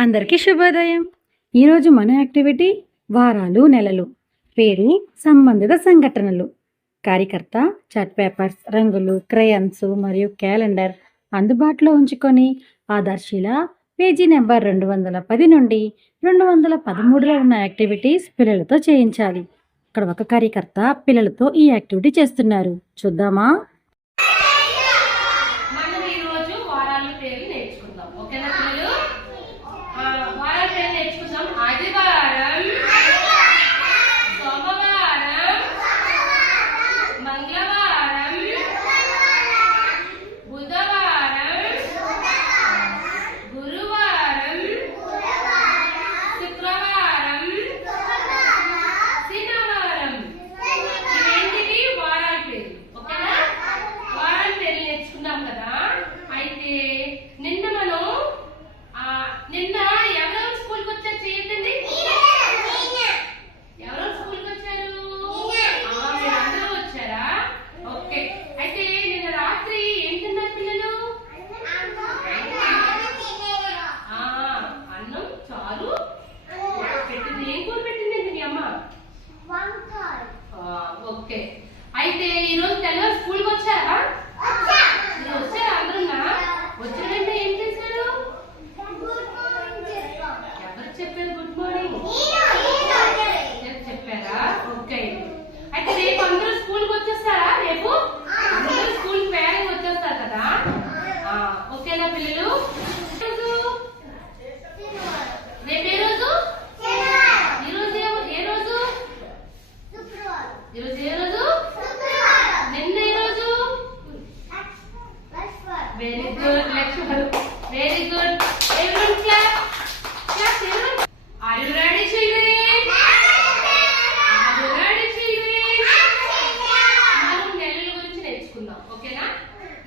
అందరికీ శుభోదయం. ఈరోజు మన యాక్టివిటీ వారాలు నెలలు. పేరు సంబంధిత సంఘటనలు. కార్యకర్త చార్ట్ పేపర్స్, రంగులు, క్రయాన్స్ మరియు క్యాలెండర్ అందుబాటులో ఉంచుకొని ఆదర్శిల పేజీ నెంబర్ 210 నుండి 213లో ఉన్న యాక్టివిటీస్ పిల్లలతో చేయించాలి. ఇక్కడ ఒక కార్యకర్త పిల్లలతో ఈ యాక్టివిటీ చేస్తున్నారు. చూద్దామా? ఓకే, అయితే ఈరోజు తెల్లవారు స్కూల్కి వచ్చారా? వచ్చారా? అందరున్నా వచ్చారంటే ఏం చేశారు? ఎవరు చెప్పారు గుడ్ మార్నింగ్ చెప్పారా? ఓకే, అయితే రేపు అందరూ స్కూల్కి వచ్చేస్తారా? రేపు అందరూ స్కూల్ పేరెంట్ వచ్చేస్తారు కదా? ఓకేనా పిల్లలు? రేపు ఏ రోజు? ఈరోజు ఏ రోజు? నిన్న ఏ రోజు? Very good Lakshman, very good. Everyone clap clap. Everyone are you ready children? Are you ready children? మనం నెలల గురించి నేర్చుకుందాం. ఓకేనా?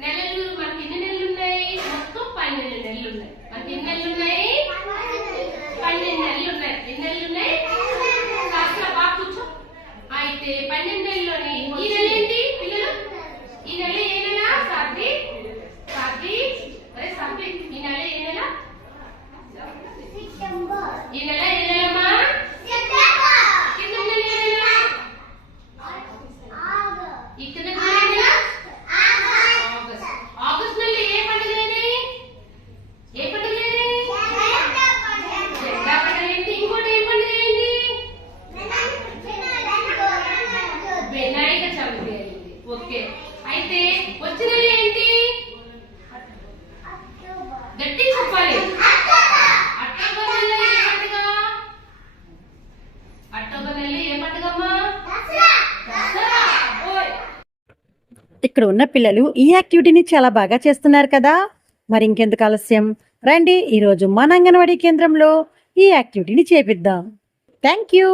నెలలు మనకి ఎన్ని నెలలు ఉన్నాయి? మొత్తం 12 నెలలు ఉన్నాయి. మనకి ఎన్ని నెలలు ఉన్నాయి? 12 నెలలు ఉన్నాయి. ఎన్ని నెలలు ఉన్నాయి? కాస్త బాగా కూర్చో. అయితే 12 నెలల్లోని ఈ నెల ఏంటి పిల్లలు? ఈ నెల ఏ నెల? కార్తీక్. ఈ నెల ఏ నెల? ఈ నెల ఏ నెలమ్మా? కింద నెల ఏ నెల? ఈ కింద నెల ఏ నెల? ఆగస్ట్. ఆగస్ట్ నెల ఏ పండుగలేని? ఏ పండుగలేని? జెండా పండుగ ఏంటి? ఇంకోటి ఏ పండుగ ఏంటి? వినాయక చవితి అయింది. ఓకే, అయితే వచ్చిన ఏంటి? గట్టి చెప్పాలి. అక్టోబర్ నెల ఏ పండుగ? అక్టోబర్ నెల ఏ పండుగమ్మా? దసరా. ఇక్కడ ఉన్న పిల్లలు ఈ యాక్టివిటీని చాలా బాగా చేస్తున్నారు కదా. మరి ఇంకెందుకు ఆలస్యం, రండి ఈరోజు మన అంగన్వాడీ కేంద్రంలో ఈ యాక్టివిటీని చేపిద్దాం. Thank you.